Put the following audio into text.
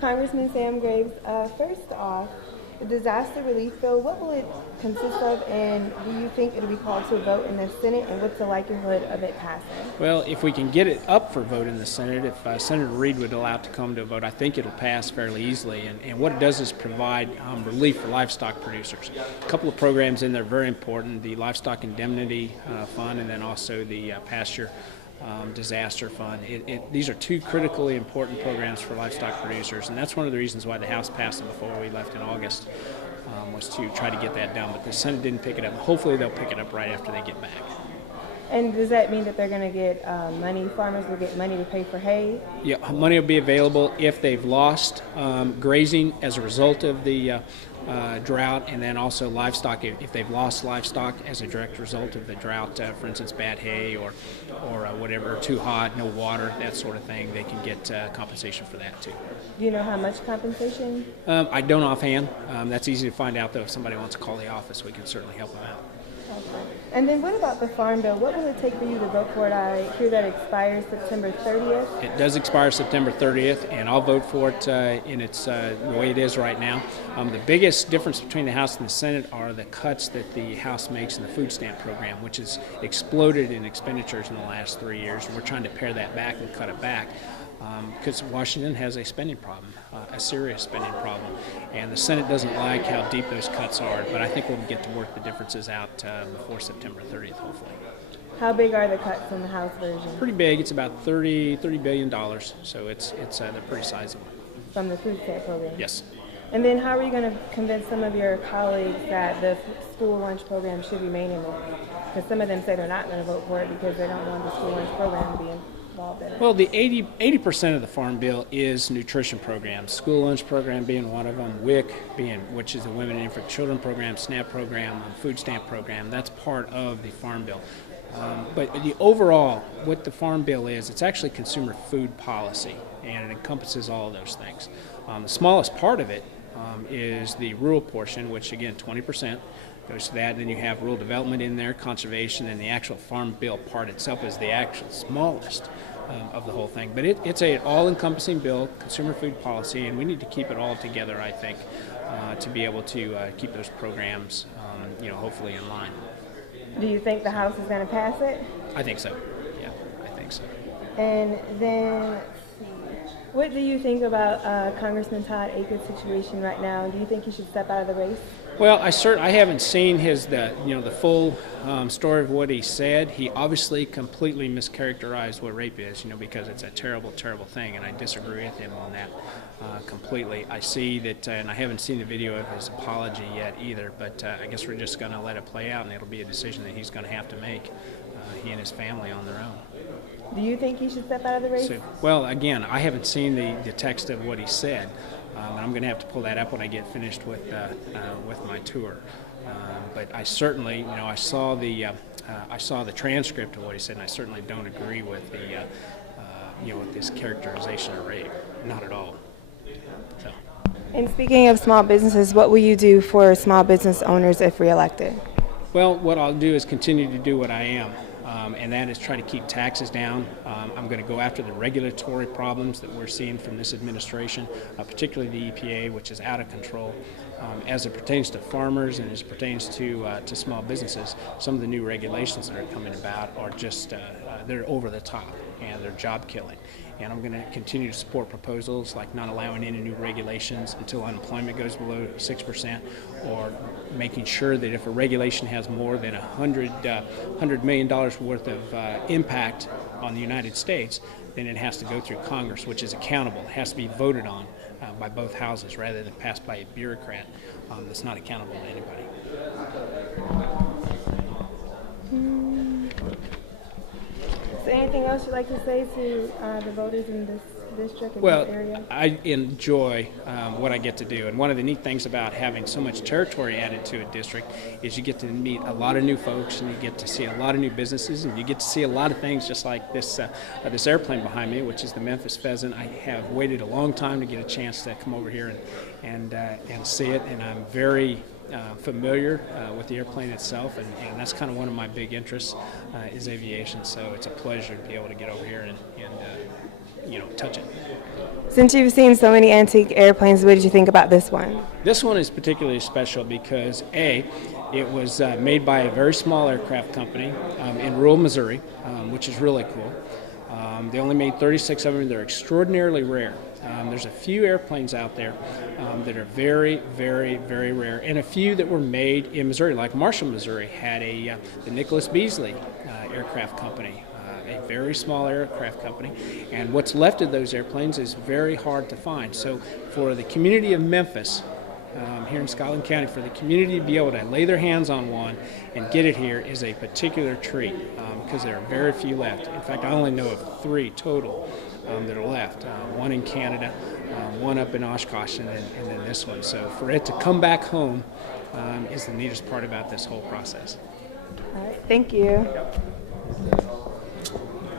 Congressman Sam Graves, first off, the disaster relief bill, what will it consist of, and do you think it'll be called to a vote in the Senate, and what's the likelihood of it passing? Well, if we can get it up for vote in the Senate, if Senator Reid would allow it to come to a vote, I think it'll pass fairly easily. And what it does is provide relief for livestock producers. A couple of programs in there very important, the Livestock Indemnity Fund and then also the Pasture Disaster Fund. These are two critically important programs for livestock producers, and that's one of the reasons why the House passed them before we left in August, was to try to get that done. But the Senate didn't pick it up. Hopefully they'll pick it up right after they get back. And does that mean that they're going to get money, farmers will get money to pay for hay? Yeah, money will be available if they've lost grazing as a result of the drought, and then also livestock if they've lost livestock as a direct result of the drought, for instance, bad hay or whatever, too hot, no water, that sort of thing. They can get compensation for that too. Do you know how much compensation? I don't offhand. That's easy to find out though. If somebody wants to call the office, we can certainly help them out. Okay. And then what about the Farm Bill? What will it take for you to vote for it? I hear that expires September 30th. It does expire September 30th, and I'll vote for it in its the way it is right now. The biggest difference between the House and the Senate are the cuts that the House makes in the food stamp program, which has exploded in expenditures in the last 3 years, and we're trying to pare that back and cut it back. Because Washington has a spending problem, a serious spending problem, and the Senate doesn't like how deep those cuts are, but I think we'll get to work the differences out before September 30th, hopefully. How big are the cuts in the House version? Pretty big. It's about $30 billion, so they're pretty sizable. From the food stamp program? Yes. And then how are you going to convince some of your colleagues that the school lunch program should remain in it? Because some of them say they're not going to vote for it because they don't want the school lunch program to be involved in it. Well, the 80% of the Farm Bill is nutrition programs, school lunch program being one of them, which is the Women and Infant Children program, SNAP program, food stamp program. That's part of the Farm Bill. But the overall, what the Farm Bill is, it's actually consumer food policy, and it encompasses all of those things. The smallest part of it is the rural portion, which again 20% goes to that. And then you have rural development in there, conservation, and the actual Farm Bill part itself is the actual smallest of the whole thing. But it's an all-encompassing bill, consumer food policy, and we need to keep it all together, I think, to be able to keep those programs, hopefully in line. Do you think the House is going to pass it? I think so. Yeah, I think so. And then, let's see, what do you think about Congressman Todd Akin's situation right now? Do you think he should step out of the race? Well, I haven't seen the full story of what he said. He obviously completely mischaracterized what rape is, because it's a terrible, terrible thing, and I disagree with him on that completely. I see that, and I haven't seen the video of his apology yet either, but I guess we're just going to let it play out, and it'll be a decision that he's going to have to make, he and his family on their own. Do you think he should step out of the race? So, well, again, I haven't seen the text of what he said. And I'm going to have to pull that up when I get finished with my tour. But I certainly, I saw the transcript of what he said, and I certainly don't agree with with this characterization of rape. Not at all. So. And speaking of small businesses, what will you do for small business owners if reelected? Well, what I'll do is continue to do what I am. And that is try to keep taxes down. I'm going to go after the regulatory problems that we're seeing from this administration, particularly the EPA, which is out of control. As it pertains to farmers and as it pertains to small businesses, some of the new regulations that are coming about are just, they're over the top and they're job killing. And I'm going to continue to support proposals like not allowing any new regulations until unemployment goes below 6%, or making sure that if a regulation has more than $100 million worth of impact on the United States, then it has to go through Congress, which is accountable. It has to be voted on by both houses rather than passed by a bureaucrat that's not accountable to anybody. Is there anything else you'd like to say to the voters in this district, in Well, this area? I enjoy what I get to do, and one of the neat things about having so much territory added to a district is you get to meet a lot of new folks, and you get to see a lot of new businesses, and you get to see a lot of things just like this airplane behind me, which is the Memphis Pheasant. I have waited a long time to get a chance to come over here and see it, and I'm very familiar with the airplane itself, and that's kind of one of my big interests is aviation. So it's a pleasure to be able to get over here and touch it. Since you've seen so many antique airplanes, what did you think about this one? This one is particularly special because it was made by a very small aircraft company in rural Missouri, which is really cool. They only made 36 of them. They're extraordinarily rare. There's a few airplanes out there that are very, very, very rare, and a few that were made in Missouri, like Marshall, Missouri, had the Nicholas Beasley aircraft company, a very small aircraft company, and what's left of those airplanes is very hard to find. So for the community of Memphis, here in Scotland County, for the community to be able to lay their hands on one and get it here is a particular treat because there are very few left. In fact, I only know of 3 total that are left. One in Canada, one up in Oshkosh, and then this one. So for it to come back home is the neatest part about this whole process. All right, thank you.